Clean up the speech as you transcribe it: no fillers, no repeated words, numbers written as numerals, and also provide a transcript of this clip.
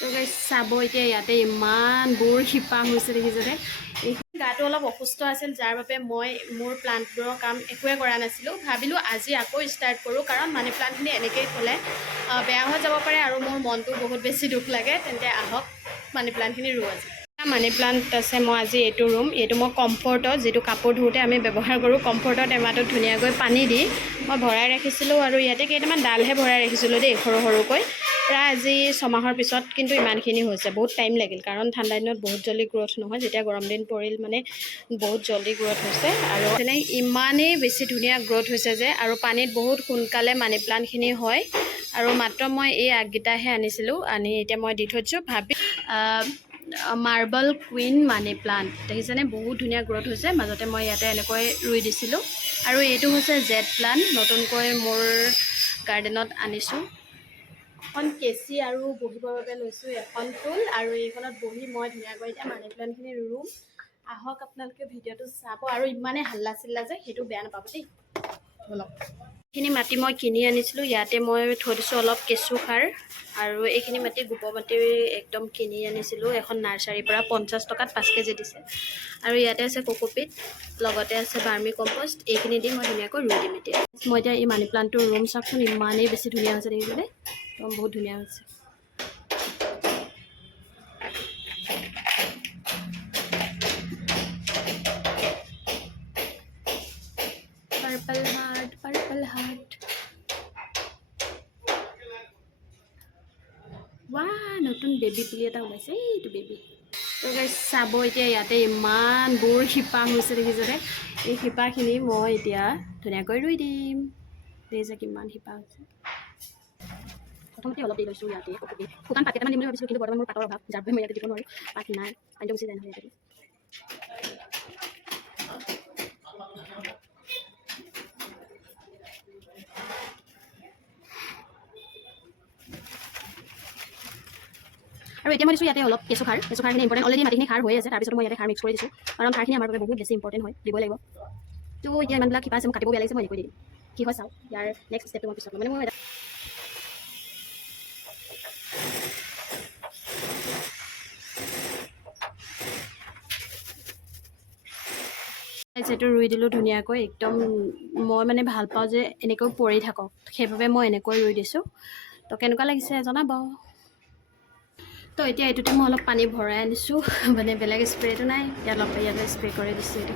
তো গাইছ চাব এতিয়া ইয়াতে ইমানবোৰ শিপা হৈছে দেখিছেনে। এই গাটো অলপ অসুস্থ আছিল, যাৰ বাবে মই মোৰ প্লাণ্টবোৰৰ কাম একোৱে কৰা নাছিলোঁ। ভাবিলোঁ আজি আকৌ ষ্টাৰ্ট কৰোঁ, কাৰণ মানি প্লাণ্টখিনি এনেকৈয়ে থ'লে বেয়া হৈ যাব পাৰে আৰু মোৰ মনটো বহুত বেছি দুখ লাগে। তেন্তে আহক মানি প্লাণ্টখিনি ৰুওঁ আজি। মানি প্লাণ্ট আছে, মই আজি এইটো ৰুম। এইটো মই কমফৰ্টত, যিটো কাপোৰ ধুওঁতে আমি ব্যৱহাৰ কৰোঁ, কমফৰ্টৰ টেমাটোত ধুনীয়াকৈ পানী দি মই ভৰাই ৰাখিছিলোঁ। আৰু ইয়াতে কেইটামান ডালহে ভৰাই ৰাখিছিলোঁ দেই, সৰু সৰুকৈ। প্ৰায় আজি 6 মাহৰ পিছত কিন্তু ইমানখিনি হৈছে। বহুত টাইম লাগিল, কাৰণ ঠাণ্ডা দিনত বহুত জলদি গ্ৰ'থ নহয়, যেতিয়া গৰম দিন পৰিল মানে বহুত জলদি গ্ৰ'থ হৈছে। আৰু তেনে ইমানেই বেছি ধুনীয়া গ্ৰ'থ হৈছে যে, আৰু পানীত বহুত সোনকালে মানি প্লাণ্টখিনি হয়। আৰু মাত্ৰ মই এই আগকেইটাহে আনিছিলোঁ, আনি এতিয়া মই দি থৈছোঁ। ভাবি মাৰ্বল কুইন মানি প্লাণ্ট দেখিছেনে, বহুত ধুনীয়া গ্ৰ'থ হৈছে। মাজতে মই ইয়াতে এনেকৈ ৰুই দিছিলোঁ। আৰু এইটো হৈছে জেড প্লাণ্ট, নতুনকৈ মোৰ গাৰ্ডেনত আনিছোঁ। এখন কেঁচি আৰু বহিবৰ বাবে লৈছোঁ এখন টুল, আৰু এইখনত বহি মই ধুনীয়াকৈ এতিয়া মানি প্লাণ্টখিনি ৰুম। আহক আপোনালোকে ভিডিঅ'টো চাব, আৰু ইমানেই হাল্লা চিল্লা যে সেইটো বেয়া নাপাব দেই। অলপ এইখিনি মাটি মই কিনি আনিছিলোঁ। ইয়াতে মই থৈ দিছোঁ অলপ কেঁচু সাৰ, আৰু এইখিনি মাটি গোবৰ মাটি একদম কিনি আনিছিলোঁ এখন নাৰ্চাৰীৰ পৰা। 50 টকাত 5 কেজি দিছে। আৰু ইয়াতে আছে কোকোপিট, লগতে আছে বাৰ্মি কম্পষ্ট। এইখিনি দি মই ধুনীয়াকৈ ৰুই দিম এতিয়া। মই এতিয়া এই মানি প্লাণ্টটোৰ ৰুম চাওকচোন, ইমানেই বেছি ধুনীয়া হৈছে দেখিছেনে, একদম বহুত ধুনীয়া হৈছে। Purple heart, purple heart. ৱাহ, নতুন বেবী পুলি এটা ওলাইছে, এইটো বেবী। তো গাইছ চাব এতিয়া ইয়াতে ইমানবোৰ শিপা হৈছে দেখিছেনে। এই শিপাখিনি মই এতিয়া ধুনীয়াকৈ ৰুই দিম। দেখিছে কিমান শিপা হৈছে। প্ৰথমতে অলপ দি লৈছোঁ ইয়াতে শুকান পাত কেইটামান দিম বুলি ভাবিছিলোঁ, কিন্তু বৰ্তমান মোৰ পাতৰ অভাৱ, যাৰ বাবে মই ইয়াতে দিব নোৱাৰোঁ। পাত নাই, পানীটো গুচি যায় নহয় ইয়াতে। আৰু এতিয়া মই দিছোঁ ইয়াতে অলপ কেঁচু সাৰখিনি ইম্পৰ্টেণ্ট। অলৰেডি মাটিখিনি সাৰ হৈ আছে, তাৰপিছত মই ইয়াতে সাৰ মিক্স কৰি দিছোঁ, কাৰণ সাৰখিনি আমাৰ বাবে বহুত বেছি ইম্পৰ্টেণ্ট হয়, দিব লাগিব। তো এতিয়া ইমানবিলাক শিপা আছে, মোক কাটিব বেয়া লাগিছে, মই এনেকৈ দিম। কি হয় চাওঁ, ইয়াৰ নেক্সট ষ্টেপটো মই পিছত মানে মই এইটো ৰুই দিলোঁ ধুনীয়াকৈ। একদম মই মানে ভাল পাওঁ যে এনেকৈ পৰি থাকক, সেইবাবে মই এনেকৈ ৰুই দিছোঁ। তো কেনেকুৱা লাগিছে জনাব। তো এতিয়া এইটোতে মই অলপ পানী ভৰাই আনিছোঁ, মানে বেলেগ স্প্ৰেটো নাই, অলপ ইয়াতে স্প্ৰে কৰি দিছোঁ এইটো।